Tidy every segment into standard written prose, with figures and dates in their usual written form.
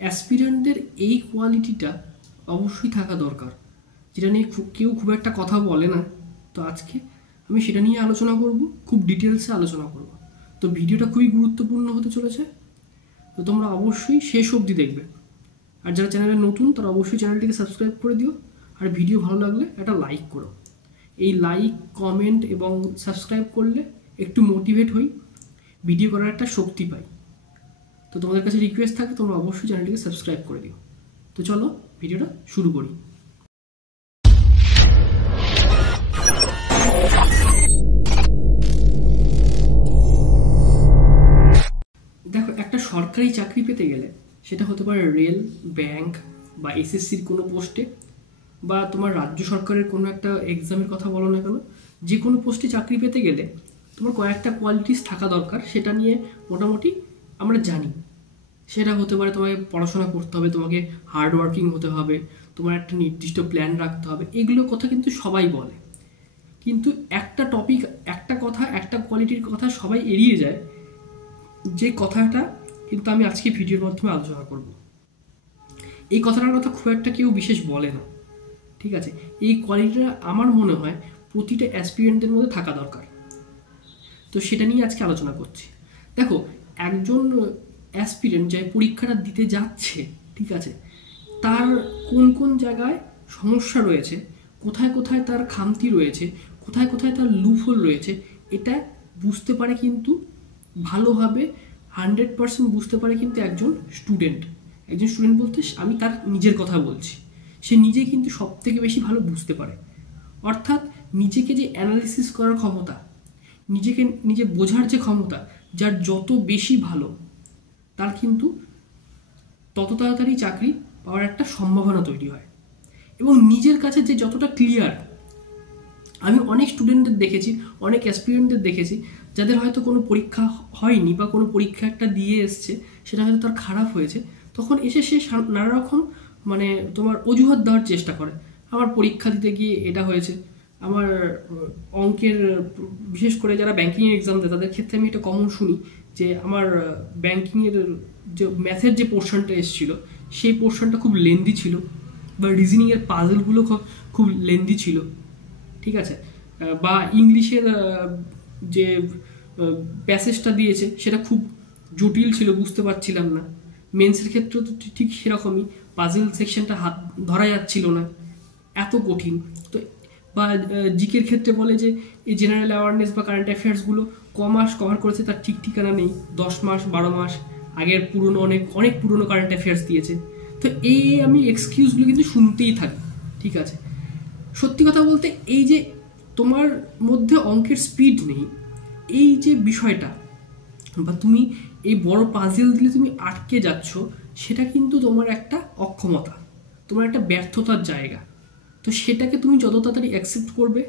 অ্যাসপিরেন্টদের এই কোয়ালিটিটা অবশ্যই থাকা দরকার, যেটা নিয়ে কেউ খুব একটা কথা বলে না। তো আজকে আমি সেটা নিয়ে আলোচনা করব, খুব ডিটেলসে আলোচনা করব। তো ভিডিওটা খুবই গুরুত্বপূর্ণ হতে চলেছে, তো তোমরা অবশ্যই শেষ অবধি দেখবে। আর যারা চ্যানেলে নতুন তারা অবশ্যই চ্যানেলটিকে সাবস্ক্রাইব করে দিও, আর ভিডিও ভালো লাগলে একটা লাইক করো। এই লাইক, কমেন্ট এবং সাবস্ক্রাইব করলে একটু মোটিভেট হই, ভিডিও করার একটা শক্তি পাই। তো তোমাদের কাছে রিকোয়েস্ট থাকে তোমরা অবশ্যই চ্যানেলটিকে সাবস্ক্রাইব করে দিও। তো চলো ভিডিওটা শুরু করি। দেখো, একটা সরকারি চাকরি পেতে গেলে সেটা হতে পারে রেল, ব্যাংক বা এসএসসির কোনো পোস্টে, বা তোমার রাজ্য সরকারের কোনো একটা এক্সামের কথা বলো না কেন, যে কোনো পোস্টে চাকরি পেতে গেলে তোমার কয়েকটা কোয়ালিটিস থাকা দরকার। সেটা নিয়ে মোটামুটি আমরা জানি। সেটা হতে পারে তোমাকে পড়াশোনা করতে হবে, তোমাকে হার্ড ওয়ার্কিং হতে হবে, তোমার একটা নির্দিষ্ট প্ল্যান রাখতে হবে। এগুলো কথা কিন্তু সবাই বলে, কিন্তু একটা টপিক, একটা কথা, একটা কোয়ালিটির কথা সবাই এড়িয়ে যায়, যে কথাটা কিন্তু আমি আজকে ভিডিওর মাধ্যমে আলোচনা করব। এই কথাটার কথা খুব একটা কেউ বিশেষ বলে না, ঠিক আছে? এই কোয়ালিটিটা আমার মনে হয় প্রতিটা অ্যাসপিরেন্টদের মধ্যে থাকা দরকার। তো সেটা নিয়ে আজকে আলোচনা করছি। দেখো, একজন অ্যাসপিরেন্ট যে পরীক্ষাটা দিতে যাচ্ছে, ঠিক আছে, তার কোন কোন জায়গায় সমস্যা রয়েছে, কোথায় কোথায় তার খামতি রয়েছে, কোথায় কোথায় তার লুপহোল রয়েছে, এটা বুঝতে পারে কিন্তু ভালোভাবে 100% বুঝতে পারে কিন্তু একজন স্টুডেন্ট। একজন স্টুডেন্ট বলতে আমি তার নিজের কথা বলছি। সে নিজে কিন্তু সব থেকে বেশি ভালো বুঝতে পারে। অর্থাৎ নিজেকে যে অ্যানালিসিস করার ক্ষমতা, নিজেকে নিজে বোঝার যে ক্ষমতা, যার যত বেশি ভালো, তার কিন্তু তত তাড়াতাড়ি চাকরি পাওয়ার একটা সম্ভাবনা তৈরি হয়। এবং নিজের কাছে যে যতটা ক্লিয়ার, আমি অনেক স্টুডেন্টদের দেখেছি, অনেক অ্যাসপিরেন্টদের দেখেছি, যাদের হয়তো কোনো পরীক্ষা হয়নি বা কোনো পরীক্ষা একটা দিয়ে এসছে, সেটা হয়তো তার খারাপ হয়েছে, তখন এসে সে নানা রকম তোমার অজুহাত দেওয়ার চেষ্টা করে। আমার পরীক্ষা দিতে গিয়ে এটা হয়েছে, আমার অঙ্কের, বিশেষ করে যারা ব্যাঙ্কিংয়ের এক্সাম দেয় তাদের ক্ষেত্রে আমি এটা কমন শুনি, যে আমার ব্যাঙ্কিংয়ের যে ম্যাথের যে পোর্শনটা এসেছিলো সেই পোর্শনটা খুব লেন্দি ছিল, বা রিজনিংয়ের পাজলগুলো খুব লেন্দি ছিল, ঠিক আছে, বা ইংলিশের যে প্যাসেজটা দিয়েছে সেটা খুব জটিল ছিল, বুঝতে পারছিলাম না। মেন্সের ক্ষেত্রেও তো ঠিক সেরকমই, পাজল সেকশনটা হাত ধরা যাচ্ছিল না, এত কঠিন। তো বা জিকের ক্ষেত্রে বলে যে এই জেনারেল অ্যাওয়ারনেস বা কারেন্ট অ্যাফেয়ার্সগুলো মাস কভার করেছে তার ঠিক ঠিকানা নেই, 10 মাস 12 মাস আগের পুরনো অনেক পুরনো কারেন্ট অ্যাফেয়ার্স দিয়েছে। তো এই আমি এক্সকিউজগুলো কিন্তু শুনতেই থাকি, ঠিক আছে। সত্যি কথা বলতে, এই যে তোমার মধ্যে অঙ্কের স্পিড নেই, এই যে বিষয়টা, বা তুমি এই বড় পাজেল দিলে তুমি আটকে যাচ্ছ, সেটা কিন্তু তোমার একটা অক্ষমতা, তোমার একটা ব্যর্থতার জায়গা। তো সেটাকে তুমি যত তাড়াতাড়ি অ্যাকসেপ্ট করবে,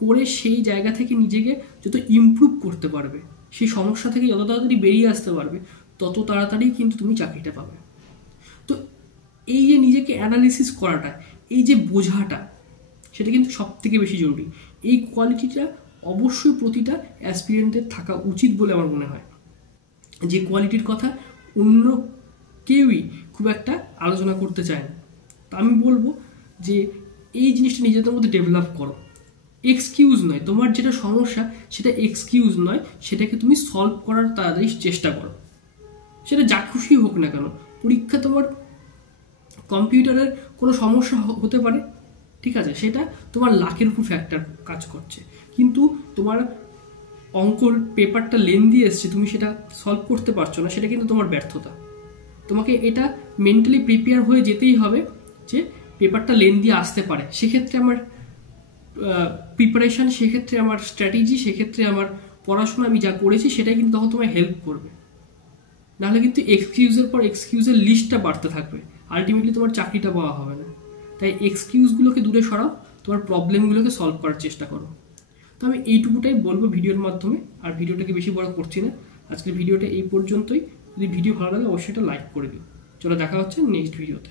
করে সেই জায়গা থেকে নিজেকে যত ইমপ্রুভ করতে পারবে, সেই সমস্যা থেকে যত তাড়াতাড়ি বেরিয়ে আসতে পারবে, তত তাড়াতাড়ি কিন্তু তুমি চাকরিটা পাবে। তো এই যে নিজেকে অ্যানালিসিস করাটা, এই যে বোঝাটা, সেটা কিন্তু সব থেকে বেশি জরুরি। এই কোয়ালিটিটা অবশ্যই প্রতিটা অ্যাসপিরেন্টের থাকা উচিত বলে আমার মনে হয়, যে কোয়ালিটির কথা অন্য কেউই খুব একটা আলোচনা করতে চায় না। তা আমি বলবো যে এই জিনিসটা নিজেদের মধ্যে ডেভেলপ করো। এক্সকিউজ নয়, তোমার যেটা সমস্যা সেটা এক্সকিউজ নয়, সেটাকে তুমি সলভ করার তাড়াতাড়ি চেষ্টা করো। সেটা যা খুশি হোক না কেন, পরীক্ষা তোমার কম্পিউটারের কোনো সমস্যা হতে পারে, ঠিক আছে, সেটা তোমার লাখের উপর ফ্যাক্টর কাজ করছে, কিন্তু তোমার অঙ্কর পেপারটা লেন্দি এসছে, তুমি সেটা সলভ করতে পারছো না, সেটা কিন্তু তোমার ব্যর্থতা। তোমাকে এটা মেন্টালি প্রিপেয়ার হয়ে যেতেই হবে যে পেপারটা লেন্দি আসতে পারে, সেক্ষেত্রে আমার প্রিপারেশান, সেক্ষেত্রে আমার স্ট্র্যাটেজি, সেক্ষেত্রে আমার পড়াশোনা, আমি যা করেছি সেটাই কিন্তু তখন তোমায় হেল্প করবে। নাহলে কিন্তু এক্সকিউজের পর এক্সকিউজের লিস্টটা বাড়তে থাকবে, আলটিমেটলি তোমার চাকরিটা পাওয়া হবে না। তাই এক্সকিউজগুলোকে দূরে সরাও, তোমার প্রবলেমগুলোকে সলভ করার চেষ্টা করো। তো আমি এইটুকুটাই বলবো ভিডিওর মাধ্যমে, আর ভিডিওটাকে বেশি বড় করছি না। আজকের ভিডিওটা এই পর্যন্তই। যদি ভিডিও ভালো লাগে অবশ্যই এটা লাইক করে দিও। চলো, দেখা হচ্ছে নেক্সট ভিডিওতে।